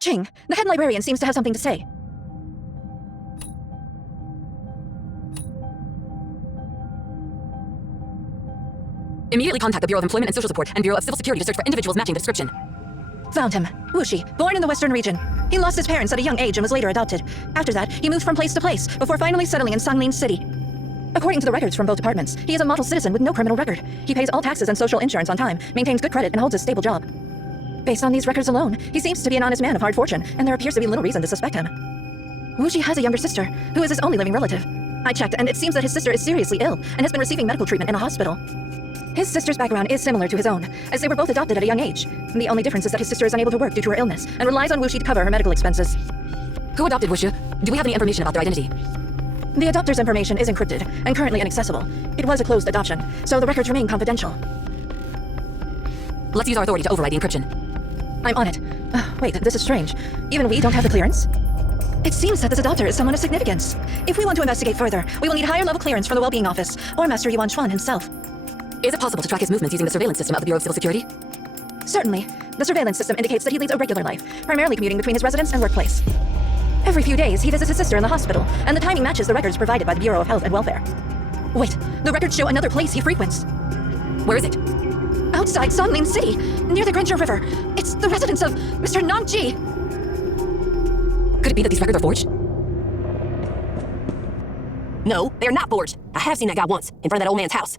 Ching, the head librarian seems to have something to say. Immediately contact the Bureau of Employment and Social Support and Bureau of Civil Security to search for individuals matching the description. Found him. Wuxi, born in the western region. He lost his parents at a young age and was later adopted. After that, he moved from place to place, before finally settling in Sanglin City. According to the records from both departments, he is a model citizen with no criminal record. He pays all taxes and social insurance on time, maintains good credit, and holds a stable job. Based on these records alone, he seems to be an honest man of hard fortune, and there appears to be little reason to suspect him. Wuxi has a younger sister, who is his only living relative. I checked, and it seems that his sister is seriously ill and has been receiving medical treatment in a hospital. His sister's background is similar to his own, as they were both adopted at a young age. The only difference is that his sister is unable to work due to her illness, and relies on Wuxi to cover her medical expenses. Who adopted Wuxi? Do we have any information about their identity? The adopter's information is encrypted, and currently inaccessible. It was a closed adoption, so the records remain confidential. Let's use our authority to override the encryption. I'm on it. Wait, this is strange. Even we don't have the clearance? It seems that this adopter is someone of significance. If we want to investigate further, we will need higher-level clearance from the Wellbeing Office, or Master Yuan Chuan himself. Is it possible to track his movements using the surveillance system of the Bureau of Civil Security? Certainly. The surveillance system indicates that he leads a regular life, primarily commuting between his residence and workplace. Every few days, he visits his sister in the hospital, and the timing matches the records provided by the Bureau of Health and Welfare. Wait, the records show another place he frequents. Where is it? Outside Sanglin City, near the Granger River. It's the residence of Mr. Nangji. Could it be that these records are forged? No, they're not forged. I have seen that guy once, in front of that old man's house.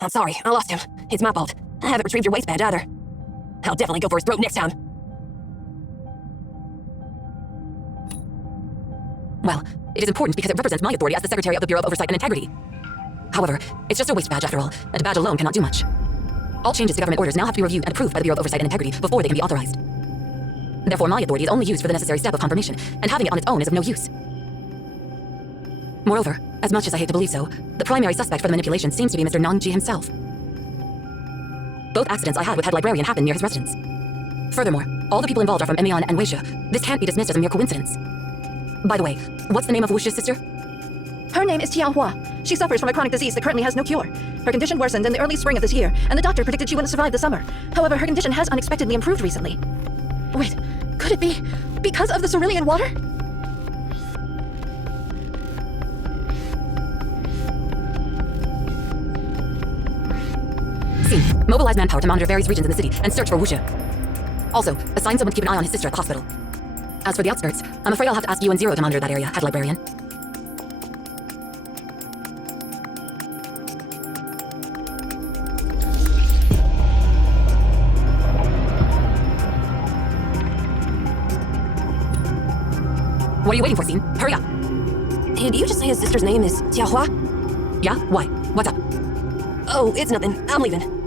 I'm sorry, I lost him. It's my fault. I haven't retrieved your waist badge either. I'll definitely go for his throat next time. Well, it is important because it represents my authority as the Secretary of the Bureau of Oversight and Integrity. However, it's just a waist badge after all, and a badge alone cannot do much. All changes to government orders now have to be reviewed and approved by the Bureau of Oversight and Integrity before they can be authorized. Therefore, my authority is only used for the necessary step of confirmation, and having it on its own is of no use. Moreover, as much as I hate to believe so, the primary suspect for the manipulation seems to be Mr. Nangji himself. Both accidents I had with head librarian happened near his residence. Furthermore, all the people involved are from Emian and Weisha. This can't be dismissed as a mere coincidence. By the way, what's the name of Wuxi's sister? Her name is Tianhua. She suffers from a chronic disease that currently has no cure. Her condition worsened in the early spring of this year, and the doctor predicted she wouldn't survive the summer. However, her condition has unexpectedly improved recently. Wait, could it be because of the cerulean water? Scene. Mobilize manpower to monitor various regions in the city and search for Wuxi. Also, assign someone to keep an eye on his sister at the hospital. As for the outskirts, I'm afraid I'll have to ask UN0 to monitor that area, head librarian. What are you waiting for, Scene? Hurry up! Did you just say his sister's name is Tiahua? Yeah? Why? What's up? Oh, it's nothing. I'm leaving.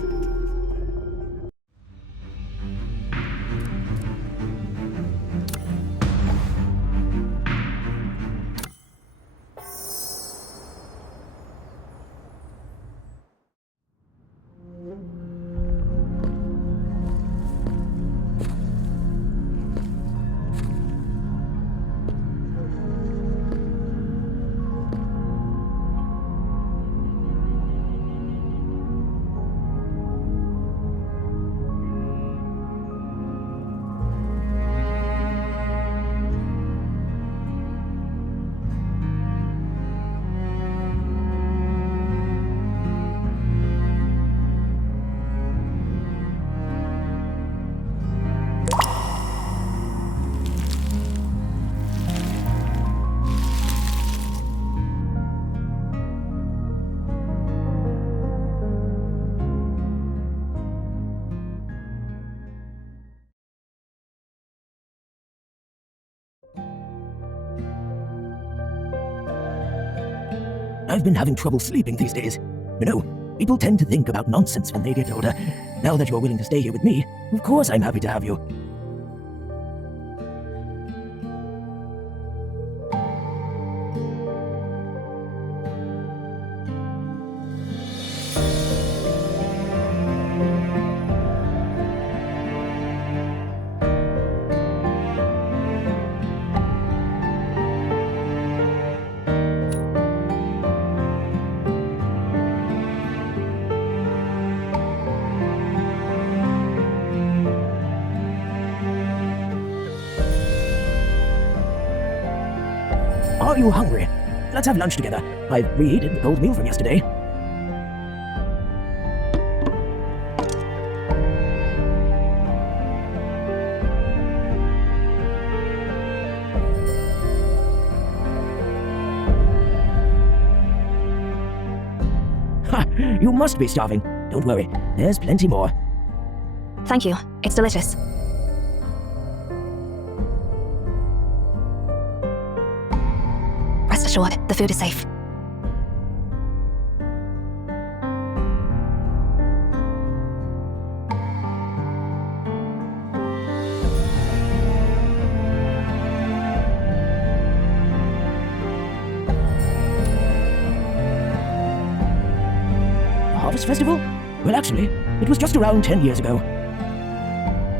I've been having trouble sleeping these days. You know, people tend to think about nonsense when they get older. Now that you're willing to stay here with me, of course I'm happy to have you. Are you hungry? Let's have lunch together. I've reheated the cold meal from yesterday. Ha! You must be starving. Don't worry, there's plenty more. Thank you. It's delicious. Rest assured, the food is safe. Harvest Festival? Well, actually, it was just around 10 years ago.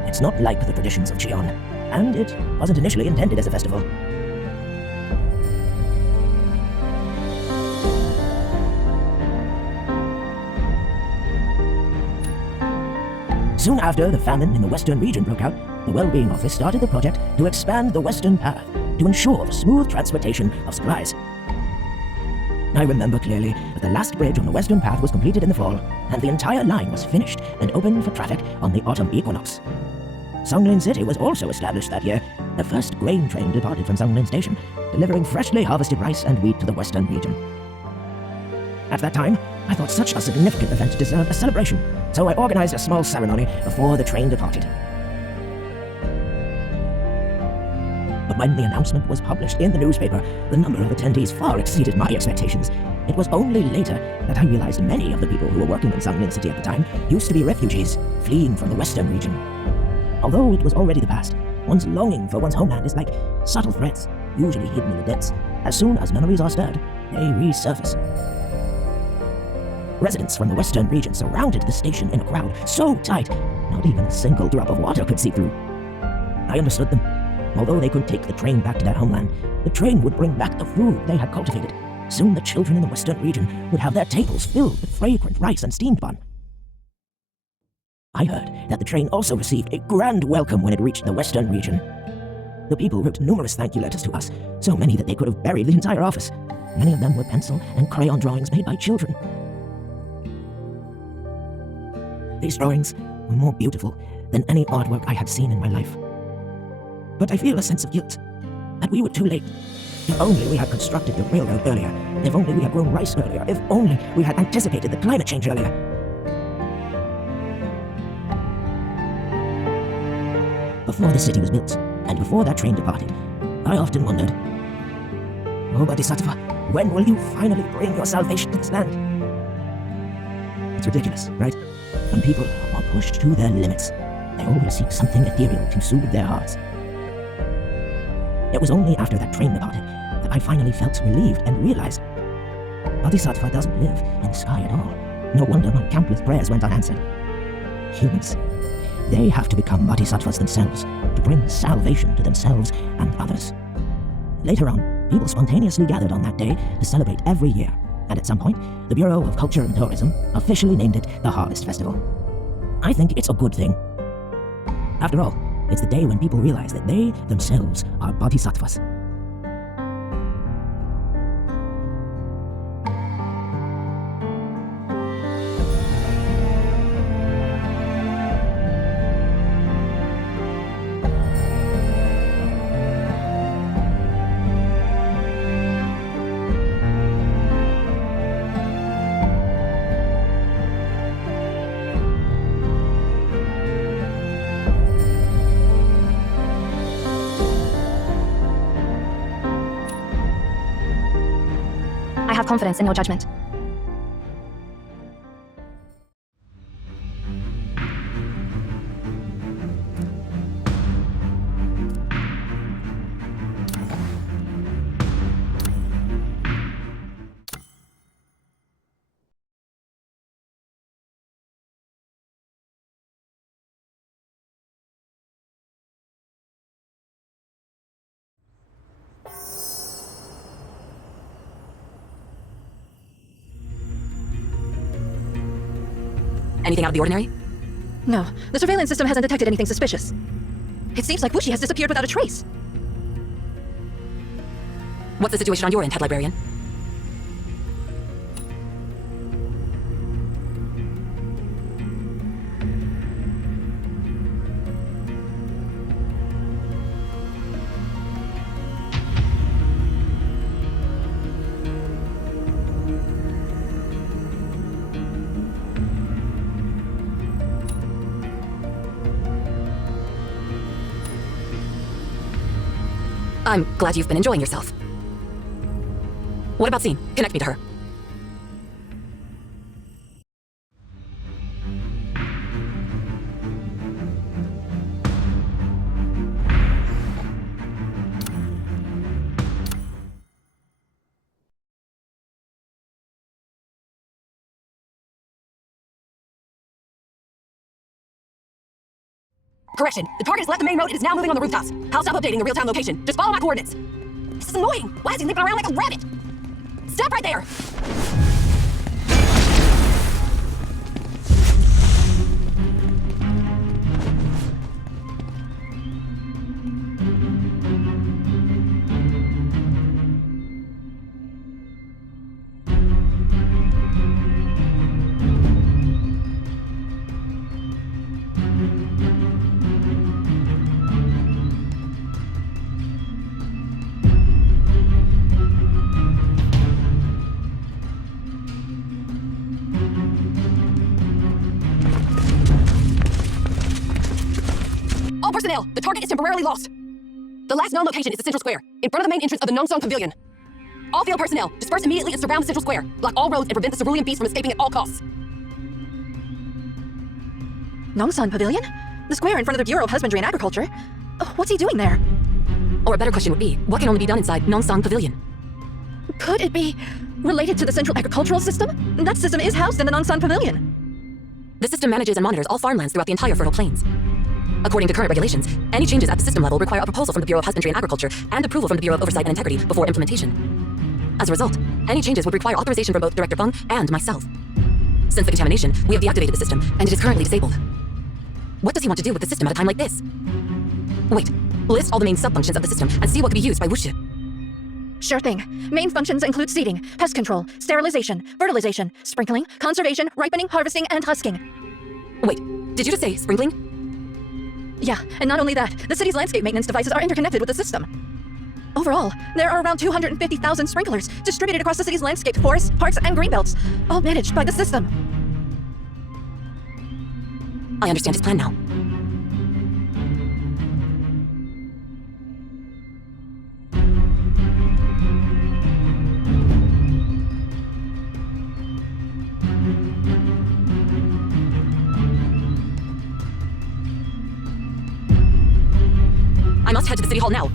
It's not like the traditions of Xi'an, and it wasn't initially intended as a festival. Soon after the famine in the Western region broke out, the Well-Being Office started the project to expand the Western Path to ensure the smooth transportation of supplies. I remember clearly that the last bridge on the Western Path was completed in the fall, and the entire line was finished and open for traffic on the autumn equinox. Songlin City was also established that year. The first grain train departed from Songlin Station, delivering freshly harvested rice and wheat to the Western region. At that time, I thought such a significant event deserved a celebration, so I organized a small ceremony before the train departed. But when the announcement was published in the newspaper, the number of attendees far exceeded my expectations. It was only later that I realized many of the people who were working in Songlin City at the time used to be refugees, fleeing from the Western region. Although it was already the past, one's longing for one's homeland is like subtle threads, usually hidden in the depths. As soon as memories are stirred, they resurface. Residents from the Western region surrounded the station in a crowd so tight, not even a single drop of water could seep through. I understood them. Although they could take the train back to their homeland, the train would bring back the food they had cultivated. Soon the children in the Western region would have their tables filled with fragrant rice and steamed bun. I heard that the train also received a grand welcome when it reached the Western region. The people wrote numerous thank you letters to us, so many that they could have buried the entire office. Many of them were pencil and crayon drawings made by children. These drawings were more beautiful than any artwork I had seen in my life. But I feel a sense of guilt, that we were too late. If only we had constructed the railroad earlier, if only we had grown rice earlier, if only we had anticipated the climate change earlier. Before the city was built, and before that train departed, I often wondered, "Oh, Bodhisattva, when will you finally bring your salvation to this land?" It's ridiculous, right? When people are pushed to their limits, they always seek something ethereal to soothe their hearts. It was only after that train departed that I finally felt relieved and realized Bodhisattva doesn't live in the sky at all. No wonder my countless prayers went unanswered. Humans, they have to become bodhisattvas themselves to bring salvation to themselves and others. Later on, people spontaneously gathered on that day to celebrate every year, and at some point, the Bureau of Culture and Tourism officially named it the Harvest Festival. I think it's a good thing. After all, it's the day when people realize that they themselves are bodhisattvas. I have confidence in your judgment. Anything out of the ordinary? No, the surveillance system hasn't detected anything suspicious. It seems like Wuxi has disappeared without a trace. What's the situation on your end, head librarian? I'm glad you've been enjoying yourself. What about Scene? Connect me to her. Correction. The target has left the main road. It is now moving on the rooftops. I'll stop updating the real-time location. Just follow my coordinates. This is annoying. Why is he leaping around like a rabbit? Stop right there! All personnel, the target is temporarily lost. The last known location is the Central Square, in front of the main entrance of the Nongsong Pavilion. All field personnel, disperse immediately and surround the Central Square. Block all roads and prevent the cerulean beast from escaping at all costs. Nongsan Pavilion? The square in front of the Bureau of Husbandry and Agriculture? What's he doing there? Or a better question would be, what can only be done inside Nongsong Pavilion? Could it be related to the Central Agricultural System? That system is housed in the Nongsan Pavilion. The system manages and monitors all farmlands throughout the entire fertile plains. According to current regulations, any changes at the system level require a proposal from the Bureau of Husbandry and Agriculture and approval from the Bureau of Oversight and Integrity before implementation. As a result, any changes would require authorization from both Director Feng and myself. Since the contamination, we have deactivated the system, and it is currently disabled. What does he want to do with the system at a time like this? Wait, list all the main sub-functions of the system and see what could be used by Wushu. Sure thing. Main functions include seeding, pest control, sterilization, fertilization, sprinkling, conservation, ripening, harvesting, and husking. Wait, did you just say sprinkling? Yeah, and not only that, the city's landscape maintenance devices are interconnected with the system. Overall, there are around 250,000 sprinklers distributed across the city's landscape, forests, parks, and greenbelts, all managed by the system. I understand his plan now. I must head to the city hall now.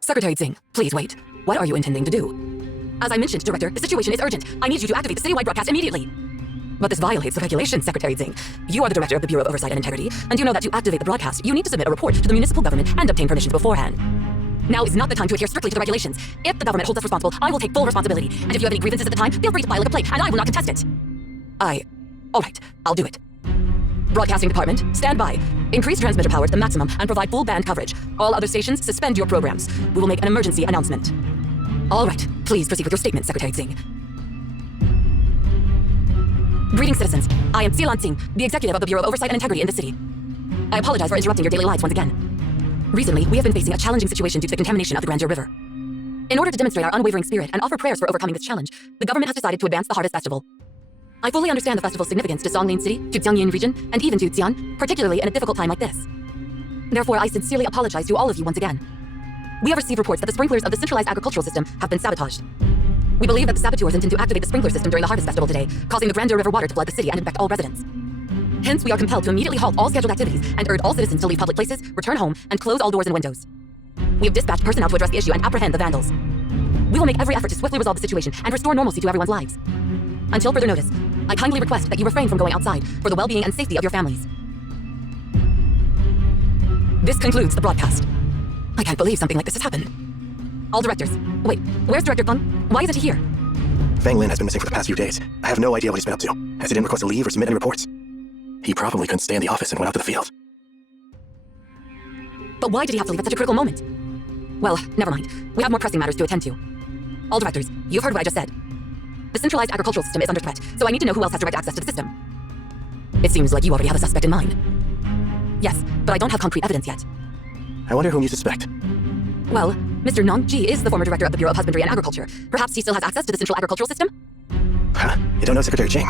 Secretary Tsing, please wait. What are you intending to do? As I mentioned, Director, the situation is urgent. I need you to activate the citywide broadcast immediately. But this violates the regulations, Secretary Tsing. You are the Director of the Bureau of Oversight and Integrity, and you know that to activate the broadcast, you need to submit a report to the municipal government and obtain permission beforehand. Now is not the time to adhere strictly to the regulations. If the government holds us responsible, I will take full responsibility. And if you have any grievances at the time, feel free to file a complaint, and I will not contest it. All right, I'll do it. Broadcasting department, stand by. Increase transmitter power to the maximum and provide full band coverage. All other stations, suspend your programs. We will make an emergency announcement. All right, please proceed with your statement, Secretary Tsing. Greetings, citizens. I am Xilan Tsing, the executive of the Bureau of Oversight and Integrity in the city. I apologize for interrupting your daily lives once again. Recently, we have been facing a challenging situation due to the contamination of the Grandeur River. In order to demonstrate our unwavering spirit and offer prayers for overcoming this challenge, the government has decided to advance the Harvest Festival. I fully understand the festival's significance to Songlin City, to Jiangyin region, and even to Xi'an, particularly in a difficult time like this. Therefore, I sincerely apologize to all of you once again. We have received reports that the sprinklers of the centralized agricultural system have been sabotaged. We believe that the saboteurs intend to activate the sprinkler system during the Harvest Festival today, causing the Grandeur River water to flood the city and infect all residents. Hence, we are compelled to immediately halt all scheduled activities and urge all citizens to leave public places, return home, and close all doors and windows. We have dispatched personnel to address the issue and apprehend the vandals. We We will make every effort to swiftly resolve the situation and restore normalcy to everyone's lives. Until further notice, I kindly request that you refrain from going outside for the well-being and safety of your families. This concludes the broadcast. I can't believe something like this has happened. All directors. Wait, where's Director Feng? Why isn't he here? Fang Lin has been missing for the past few days. I have no idea what he's been up to, as he didn't request a leave or submit any reports. He probably couldn't stay in the office and went out to the field. But why did he have to leave at such a critical moment? Well, never mind. We have more pressing matters to attend to. All directors, you've heard what I just said. The centralized agricultural system is under threat, so I need to know who else has direct access to the system. It seems like you already have a suspect in mind. Yes, but I don't have concrete evidence yet. I wonder whom you suspect. Well, Mr. Nong Ji is the former director of the Bureau of Husbandry and Agriculture. Perhaps he still has access to the central agricultural system? Huh? You don't know Secretary Ching?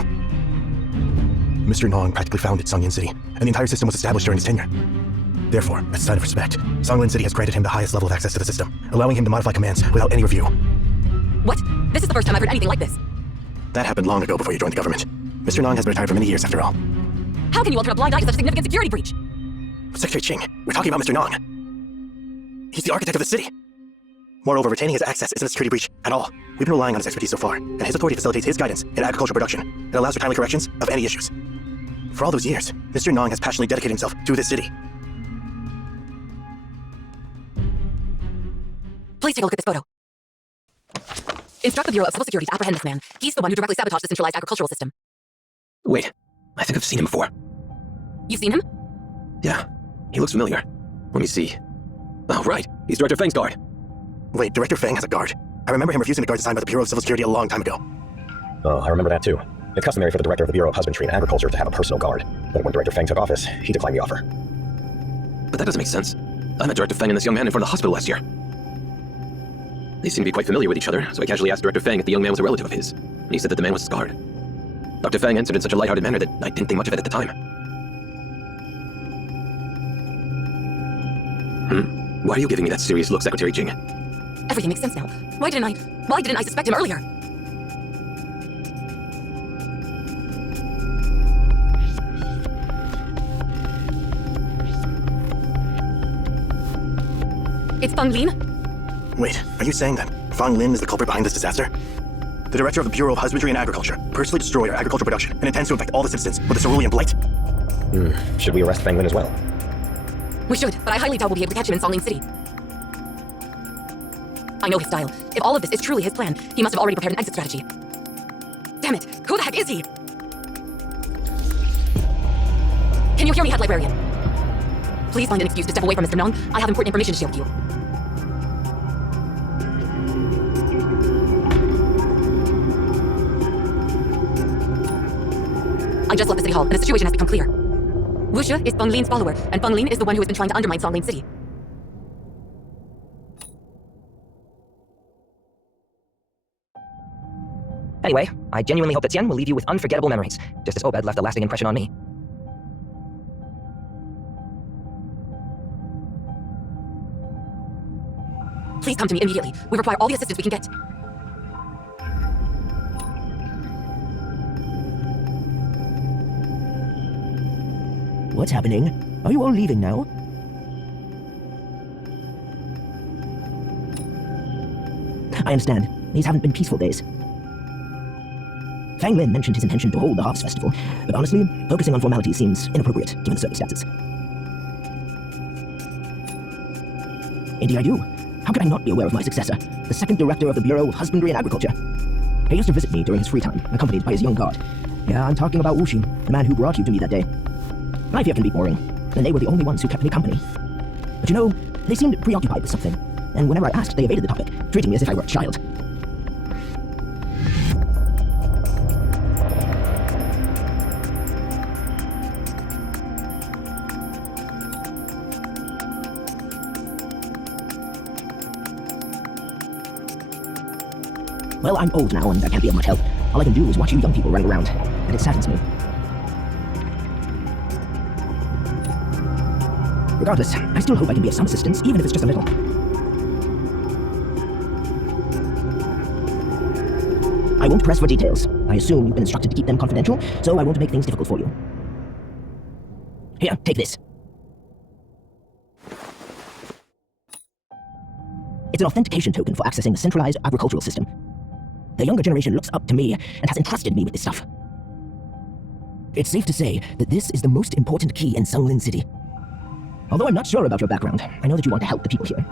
Mr. Nong practically founded Songlin City, and the entire system was established during his tenure. Therefore, as a sign of respect, Songlin City has granted him the highest level of access to the system, allowing him to modify commands without any review. What? This is the first time I've heard anything like this. That happened long ago before you joined the government. Mr. Nong has been retired for many years after all. How can you all turn a blind eye to such a significant security breach? Secretary Ching, we're talking about Mr. Nong. He's the architect of the city. Moreover, retaining his access isn't a security breach at all. We've been relying on his expertise so far, and his authority facilitates his guidance in agricultural production and allows for timely corrections of any issues. For all those years, Mr. Nong has passionately dedicated himself to this city. Please take a look at this photo. Instruct the Bureau of Civil Security to apprehend this man. He's the one who directly sabotaged the centralized agricultural system. Wait, I think I've seen him before. You've seen him? Yeah, he looks familiar. Let me see. Oh, right, he's Director Feng's guard. Wait, Director Feng has a guard. I remember him refusing the guards assigned by the Bureau of Civil Security a long time ago. Oh, I remember that too. It's customary for the director of the Bureau of Husbandry and Agriculture to have a personal guard. But when Director Feng took office, he declined the offer. But that doesn't make sense. I met Director Feng and this young man in front of the hospital last year. They seemed to be quite familiar with each other, so I casually asked Director Feng if the young man was a relative of his. And he said that the man was his guard. Dr. Feng answered in such a lighthearted manner that I didn't think much of it at the time. Why are you giving me that serious look, Secretary Ching? Everything makes sense now. Why didn't I suspect him earlier? It's Feng Lin? Wait, are you saying that Fang Lin is the culprit behind this disaster? The director of the Bureau of Husbandry and Agriculture personally destroyed our agricultural production and intends to infect all the citizens with a cerulean blight? Should we arrest Feng Lin as well? We should, but I highly doubt we'll be able to catch him in Songlin City. I know his style. If all of this is truly his plan, he must have already prepared an exit strategy. Damn it, who the heck is he? Can you hear me, Head Librarian? Please find an excuse to step away from Mr. Nong. I have important information to share with you. I just left the city hall, and the situation has become clear. Wuxia is Feng Lin's follower, and Feng Lin is the one who has been trying to undermine Songlin City. Anyway, I genuinely hope that Tian will leave you with unforgettable memories, just as Obed left a lasting impression on me. Please come to me immediately. We require all the assistance we can get. What's happening? Are you all leaving now? I understand. These haven't been peaceful days. Fang Lin mentioned his intention to hold the Harvest Festival, but honestly, focusing on formalities seems inappropriate given the circumstances. Indeed I do. How could I not be aware of my successor, the second director of the Bureau of Husbandry and Agriculture? He used to visit me during his free time, accompanied by his young guard. Yeah, I'm talking about Wuxi, the man who brought you to me that day. Life here can be boring, and they were the only ones who kept me company. But you know, they seemed preoccupied with something, and whenever I asked, they evaded the topic, treating me as if I were a child. Well, I'm old now, and I can't be of much help. All I can do is watch you young people running around, and it saddens me. Regardless, I still hope I can be of some assistance, even if it's just a little. I won't press for details. I assume you've been instructed to keep them confidential, so I won't make things difficult for you. Here, take this. It's an authentication token for accessing the centralized agricultural system. The younger generation looks up to me and has entrusted me with this stuff. It's safe to say that this is the most important key in Sunglin City. Although I'm not sure about your background, I know that you want to help the people here.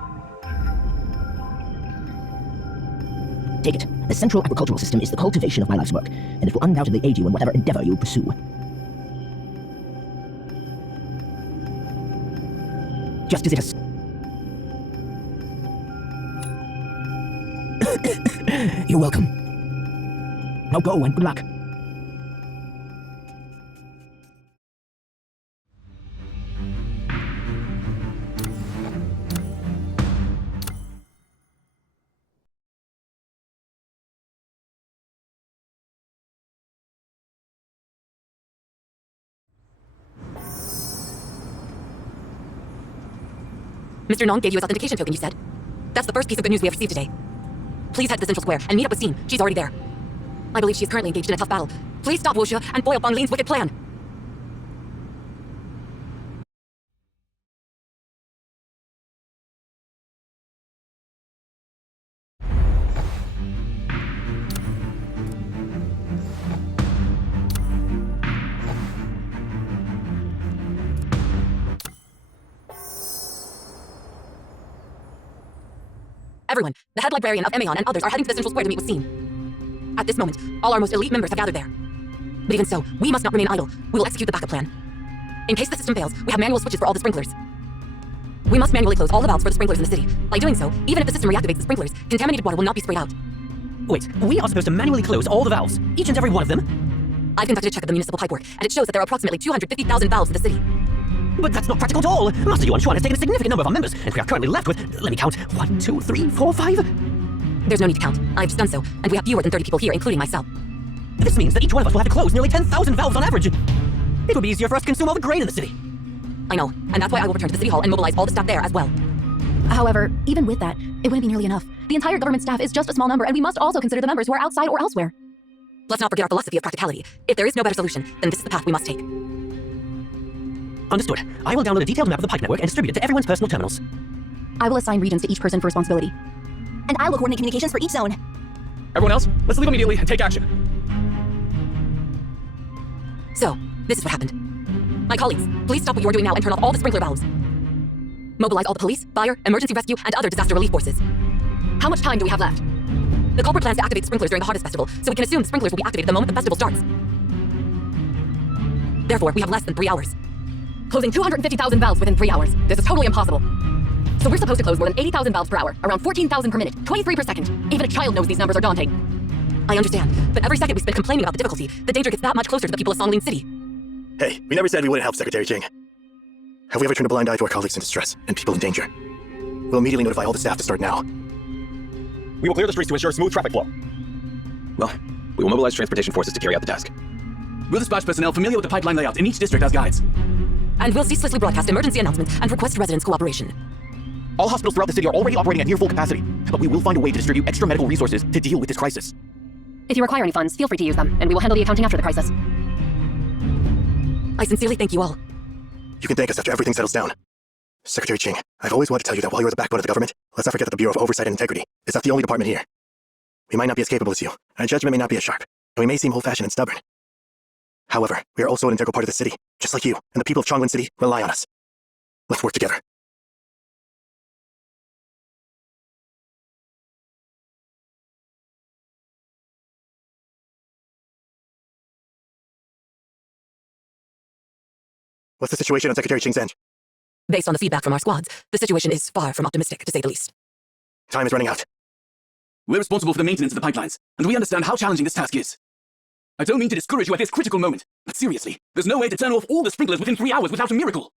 Take it. The central agricultural system is the cultivation of my life's work, and it will undoubtedly aid you in whatever endeavor you pursue. Just as it has... You're welcome. Now go and good luck. Mr. Nong gave you his authentication token, you said? That's the first piece of good news we have received today. Please head to the Central Square and meet up with Xin. She's already there. I believe she is currently engaged in a tough battle. Please stop Wuxia and foil Bang Lin's wicked plan. Everyone, the head librarian of Emaon and others are heading to the Central Square to meet with Xin. At this moment, all our most elite members have gathered there. But even so, we must not remain idle. We will execute the backup plan. In case the system fails, we have manual switches for all the sprinklers. We must manually close all the valves for the sprinklers in the city. By doing so, even if the system reactivates the sprinklers, contaminated water will not be sprayed out. Wait, we are supposed to manually close all the valves, each and every one of them? I've conducted a check of the municipal pipework, and it shows that there are approximately 250,000 valves in the city. But that's not practical at all. Master Yuan Chuan has taken a significant number of our members, and we are currently left with, let me count, 1, 2, 3, 4, 5. There's no need to count. I've just done so, and we have fewer than 30 people here, including myself. This means that each one of us will have to close nearly 10,000 valves on average. It would be easier for us to consume all the grain in the city. I know, and that's why I will return to the city hall and mobilize all the staff there as well. However, even with that, it wouldn't be nearly enough. The entire government staff is just a small number, and we must also consider the members who are outside or elsewhere. Let's not forget our philosophy of practicality. If there is no better solution, then this is the path we must take. Understood. I will download a detailed map of the pipe network and distribute it to everyone's personal terminals. I will assign regions to each person for responsibility. And I will coordinate communications for each zone. Everyone else, let's leave immediately and take action. So, this is what happened. My colleagues, please stop what you are doing now and turn off all the sprinkler valves. Mobilize all the police, fire, emergency rescue, and other disaster relief forces. How much time do we have left? The culprit plans to activate the sprinklers during the Harvest Festival, so we can assume the sprinklers will be activated the moment the festival starts. Therefore, we have less than 3 hours. Closing 250,000 valves within 3 hours. This is totally impossible. So we're supposed to close more than 80,000 valves per hour, around 14,000 per minute, 23 per second. Even a child knows these numbers are daunting. I understand, but every second we spend complaining about the difficulty, the danger gets that much closer to the people of Songlin City. Hey, we never said we wouldn't help Secretary Ching. Have we ever turned a blind eye to our colleagues in distress and people in danger? We'll immediately notify all the staff to start now. We will clear the streets to ensure smooth traffic flow. Well, we will mobilize transportation forces to carry out the task. We'll dispatch personnel familiar with the pipeline layout in each district as guides. And we'll ceaselessly broadcast emergency announcements and request residents' cooperation. All hospitals throughout the city are already operating at near full capacity, but we will find a way to distribute extra medical resources to deal with this crisis. If you require any funds, feel free to use them, and we will handle the accounting after the crisis. I sincerely thank you all. You can thank us after everything settles down. Secretary Ching, I've always wanted to tell you that while you're the backbone of the government, let's not forget that the Bureau of Oversight and Integrity is not the only department here. We might not be as capable as you, and our judgment may not be as sharp, and we may seem old-fashioned and stubborn. However, we are also an integral part of the city, just like you, and the people of Chongwen City rely on us. Let's work together. What's the situation on Secretary Ching's end? Based on the feedback from our squads, the situation is far from optimistic, to say the least. Time is running out. We're responsible for the maintenance of the pipelines, and we understand how challenging this task is. I don't mean to discourage you at this critical moment, but seriously, there's no way to turn off all the sprinklers within 3 hours without a miracle.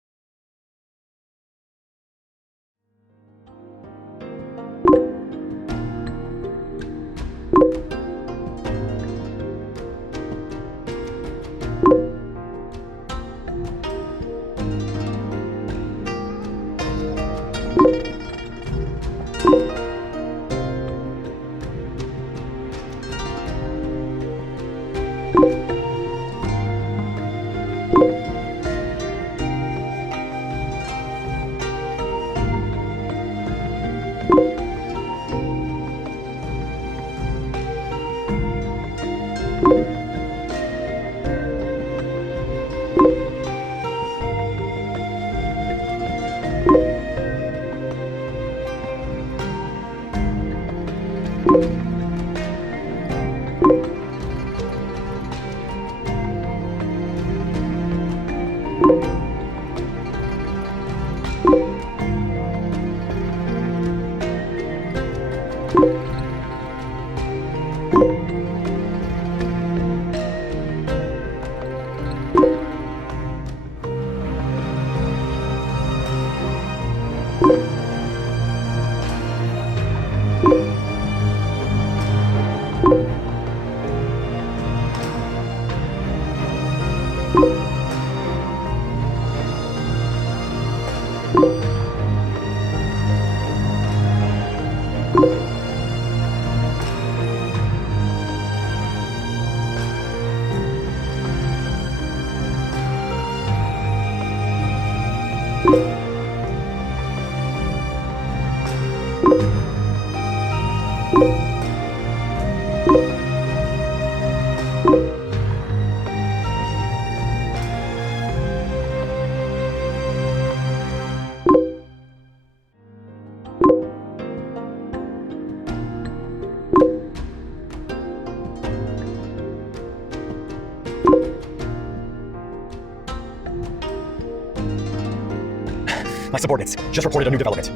My subordinates just reported a new development.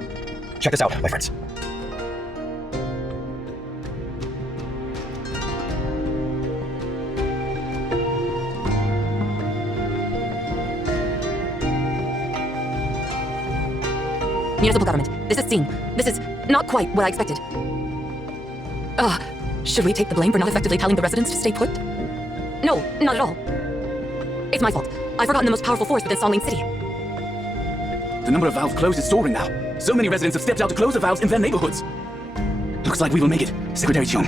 Check this out, my friends. Municipal government. This is seen. This is not quite what I expected. Should we take the blame for not effectively telling the residents to stay put? No, not at all. It's my fault. I've forgotten the most powerful force within Songling City. The number of valves closed is soaring now. So many residents have stepped out to close the valves in their neighborhoods. Looks like we will make it, Secretary Chung.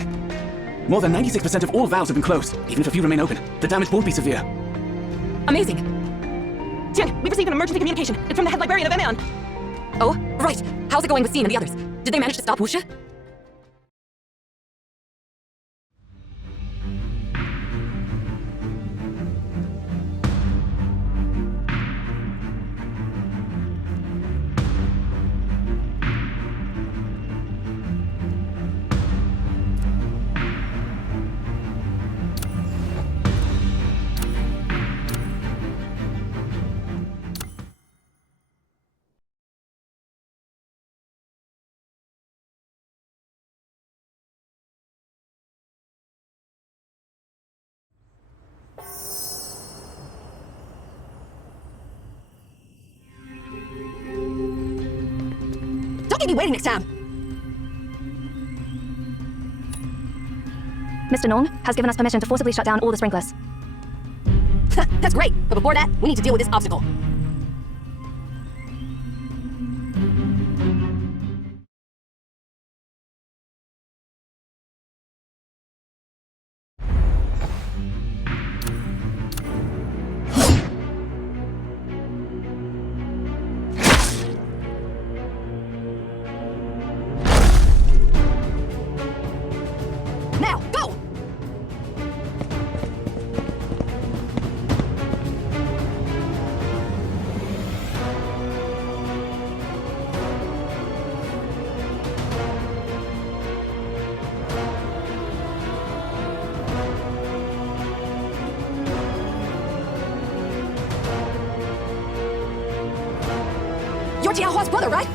More than 96% of all valves have been closed. Even if a few remain open, the damage won't be severe. Amazing. Tian, we've received an emergency communication. It's from the head librarian of Emeon. Oh, right. How's it going with Scene and the others? Did they manage to stop Wuxia? Don't keep me waiting next time. Mr. Nong has given us permission to forcibly shut down all the sprinklers. That's great, but before that, we need to deal with this obstacle. Now, go! You're Tiahua's brother, right?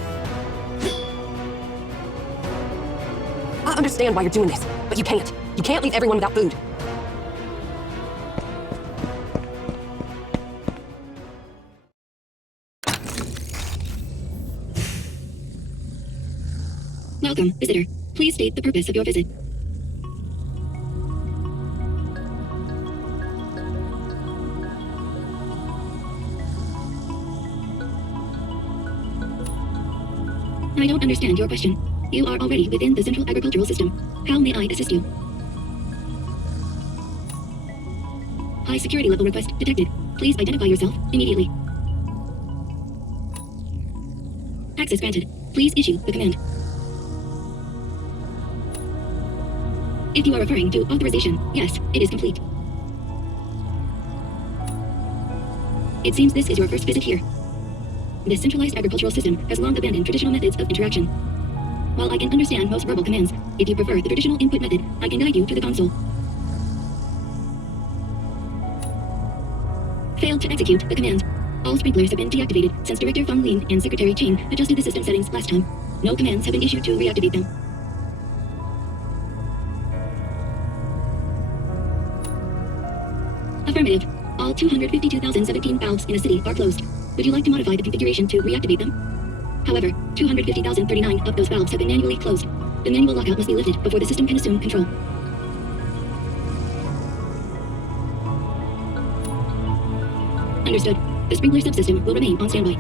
I understand why you're doing this, but you can't. You can't leave everyone without food. Welcome, visitor. Please state the purpose of your visit. I don't understand your question. You are already within the central agricultural system. How may I assist you? High security level request detected. Please identify yourself immediately. Access granted. Please issue the command. If you are referring to authorization, yes, it is complete. It seems this is your first visit here. This centralized agricultural system has long abandoned traditional methods of interaction. While I can understand most verbal commands, if you prefer the traditional input method, I can guide you to the console. Failed to execute the command. All sprinklers have been deactivated since Director Feng Lin and Secretary Ching adjusted the system settings last time. No commands have been issued to reactivate them. Affirmative. All 252,017 valves in a city are closed. Would you like to modify the configuration to reactivate them? However, 250,039 of those valves have been manually closed. The manual lockout must be lifted before the system can assume control. Understood. The sprinkler subsystem will remain on standby.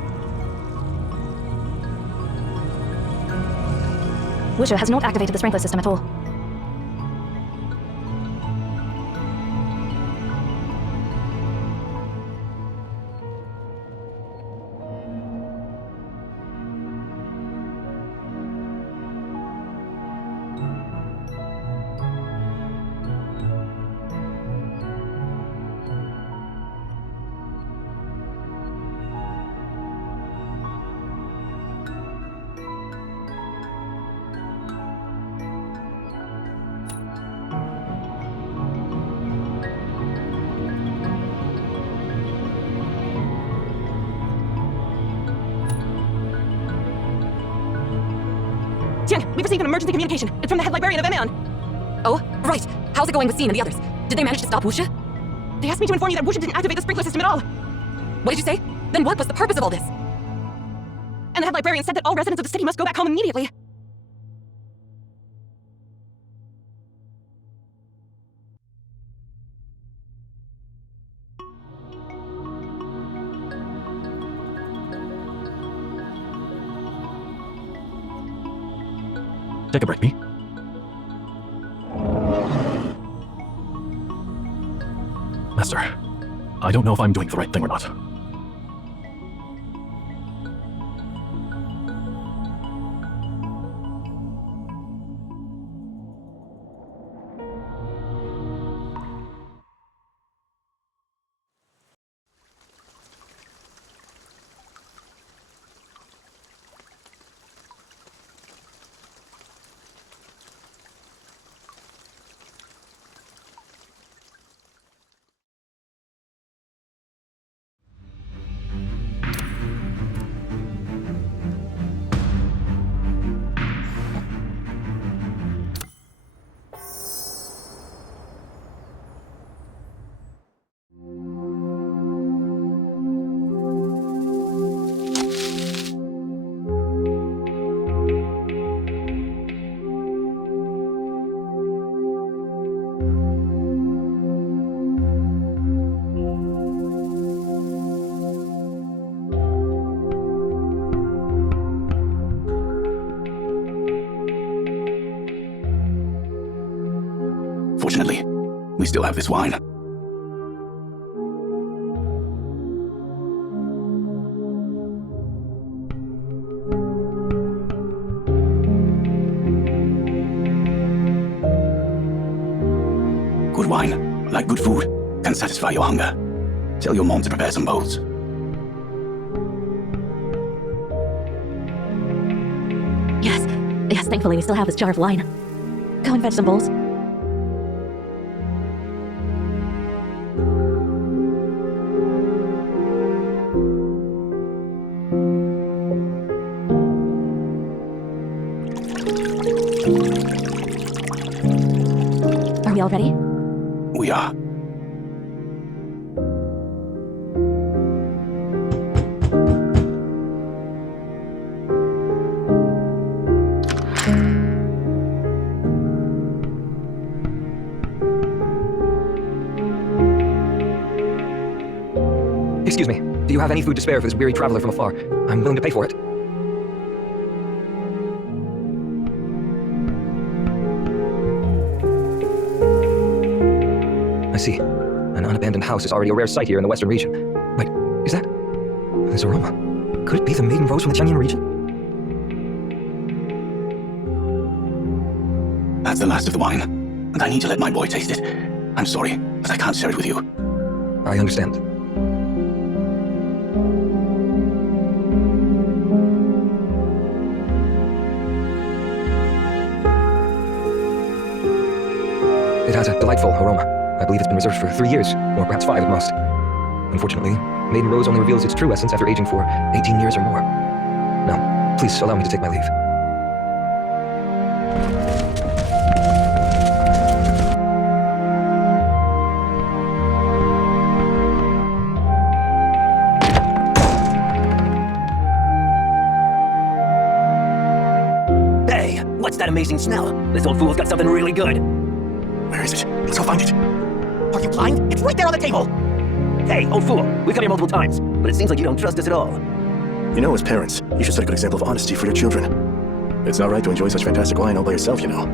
Wisha has not activated the sprinkler system at all. Tian, we've received an emergency communication. It's from the head librarian of Eman. Oh, right. How's it going with Scene and the others? Did they manage to stop Wuxia? They asked me to inform you that Wuxia didn't activate the sprinkler system at all. What did you say? Then what was the purpose of all this? And the head librarian said that all residents of the city must go back home immediately. Take a break, me. Master, I don't know if I'm doing the right thing or not. Fortunately, we still have this wine. Good wine, like good food, can satisfy your hunger. Tell your mom to prepare some bowls. Yes, thankfully we still have this jar of wine. Go and fetch some bowls. Are we all ready? We are. Excuse me, do you have any food to spare for this weary traveler from afar? I'm willing to pay for it. I see. An unabandoned house is already a rare sight here in the western region. Wait, is that... this aroma? Could it be the maiden rose from the Tianyin region? That's the last of the wine. and I need to let my boy taste it. I'm sorry, but I can't share it with you. I understand. It has a delightful aroma. I believe it's been reserved for 3 years, or perhaps 5 at most. Unfortunately, Maiden Rose only reveals its true essence after aging for 18 years or more. Now, please allow me to take my leave. Hey, what's that amazing smell? This old fool's got something really good. Where is it? Let's go find it. Are you blind? It's right there on the table! Hey, old fool, we've come here multiple times, but it seems like you don't trust us at all. You know, as parents, you should set a good example of honesty for your children. It's not right to enjoy such fantastic wine all by yourself, you know.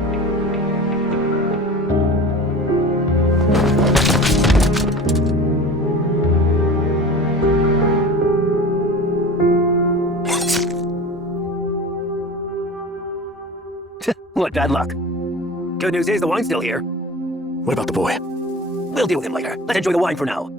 What bad luck. Good news is the wine's still here. What about the boy? We'll deal with him later. Let's enjoy the wine for now.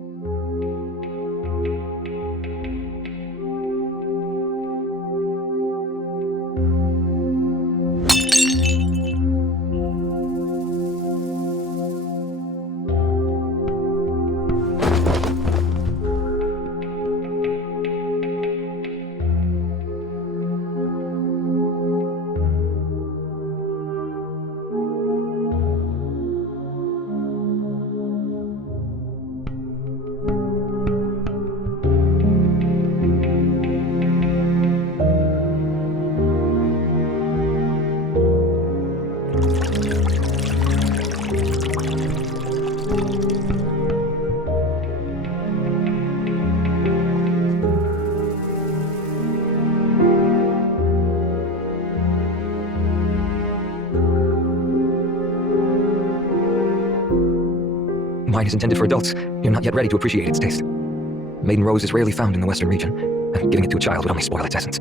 Wine is intended for adults. You're not yet ready to appreciate its taste. Maiden Rose is rarely found in the Western region, and giving it to a child would only spoil its essence.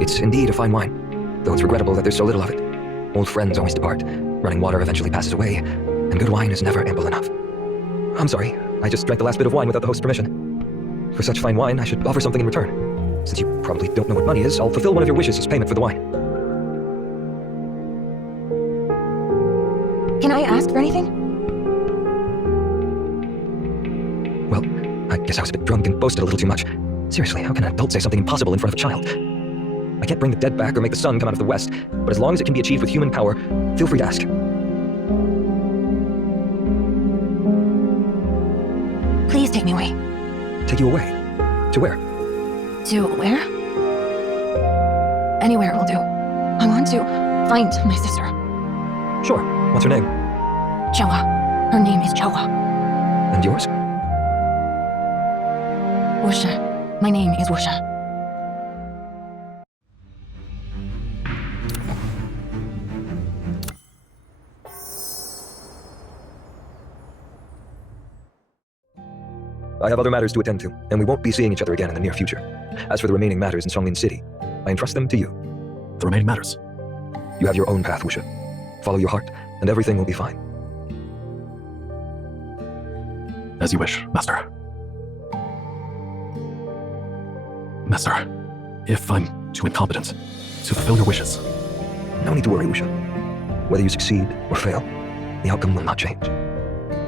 It's indeed a fine wine, though it's regrettable that there's so little of it. Old friends always depart, running water eventually passes away, and good wine is never ample enough. I'm sorry, I just drank the last bit of wine without the host's permission. For such fine wine, I should offer something in return. Since you probably don't know what money is, I'll fulfill one of your wishes as payment for the wine. Can I ask for anything? Well, I guess I was a bit drunk and boasted a little too much. Seriously, how can an adult say something impossible in front of a child? I can't bring the dead back or make the sun come out of the west, but as long as it can be achieved with human power, feel free to ask. Please take me away. Take you away? To where? To where? Anywhere will do. I want to find my sister. Sure. What's her name? Choa. Her name is Choa. And yours? Wusha. My name is Wusha. I have other matters to attend to, and we won't be seeing each other again in the near future. As for the remaining matters in Songlin City, I entrust them to you. The remaining matters? You have your own path, Wusha. Follow your heart, and everything will be fine. As you wish, Master. Master, if I'm too incompetent to fulfill your wishes... No need to worry, Wusha. Whether you succeed or fail, the outcome will not change.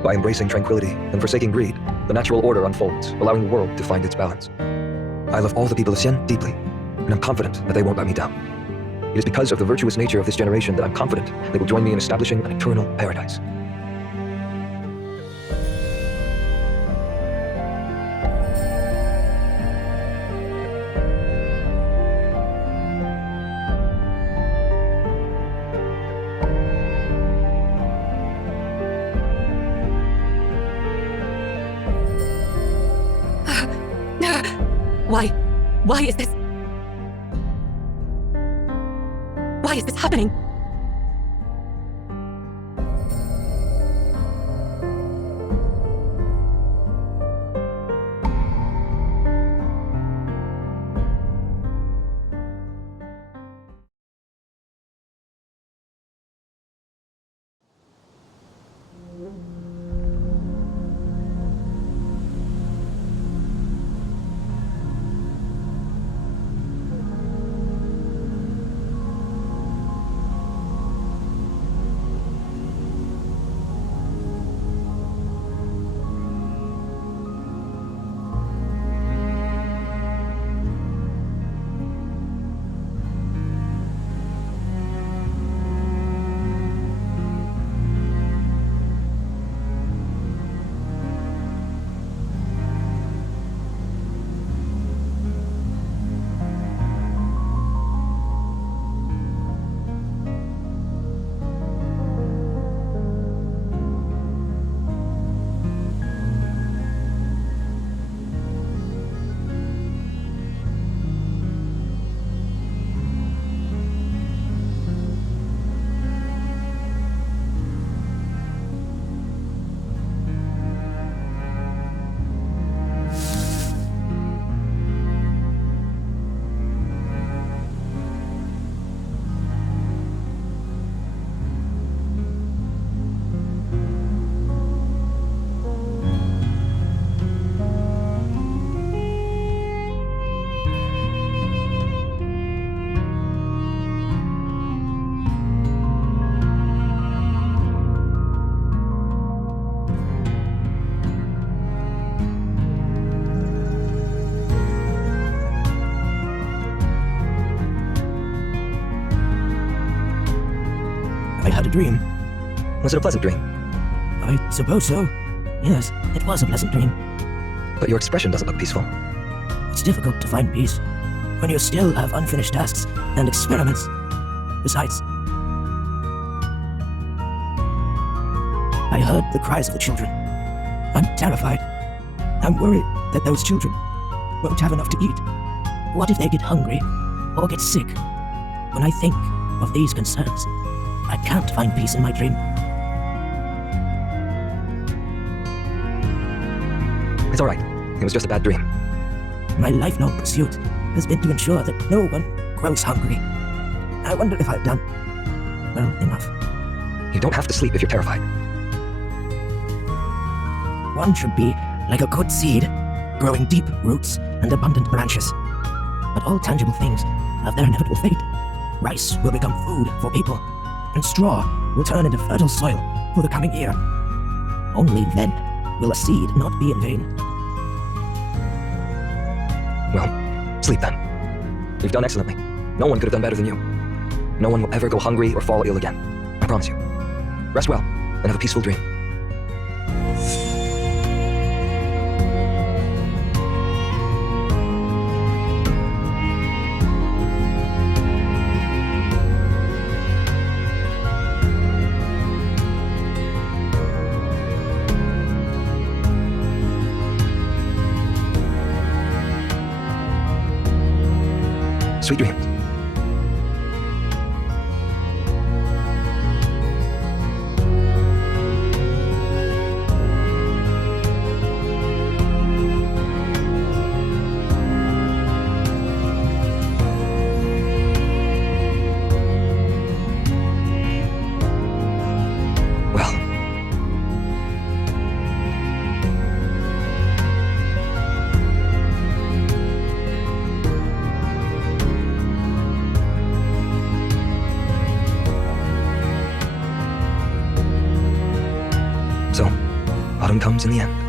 By embracing tranquility and forsaking greed, the natural order unfolds, allowing the world to find its balance. I love all the people of Xian deeply, and I'm confident that they won't let me down. It is because of the virtuous nature of this generation that I'm confident they will join me in establishing an eternal paradise. Why is this? Why is this happening? dream. Was it a pleasant dream? I suppose so. Yes, it was a pleasant dream. But your expression doesn't look peaceful. It's difficult to find peace when you still have unfinished tasks and experiments. Besides, I heard the cries of the children. I'm terrified. I'm worried that those children won't have enough to eat. What if they get hungry or get sick? When I think of these concerns, I can't find peace in my dream. It's all right. It was just a bad dream. My lifelong pursuit has been to ensure that no one grows hungry. I wonder if I've done well enough. You don't have to sleep if you're terrified. One should be like a good seed, growing deep roots and abundant branches. But all tangible things have their inevitable fate. Rice will become food for people, and straw will turn into fertile soil for the coming year. Only then will a seed not be in vain. Well, sleep then. You've done excellently. No one could have done better than you. No one will ever go hungry or fall ill again. I promise you. Rest well, and have a peaceful dream. Sweet dreams. Well, so, autumn comes in the end.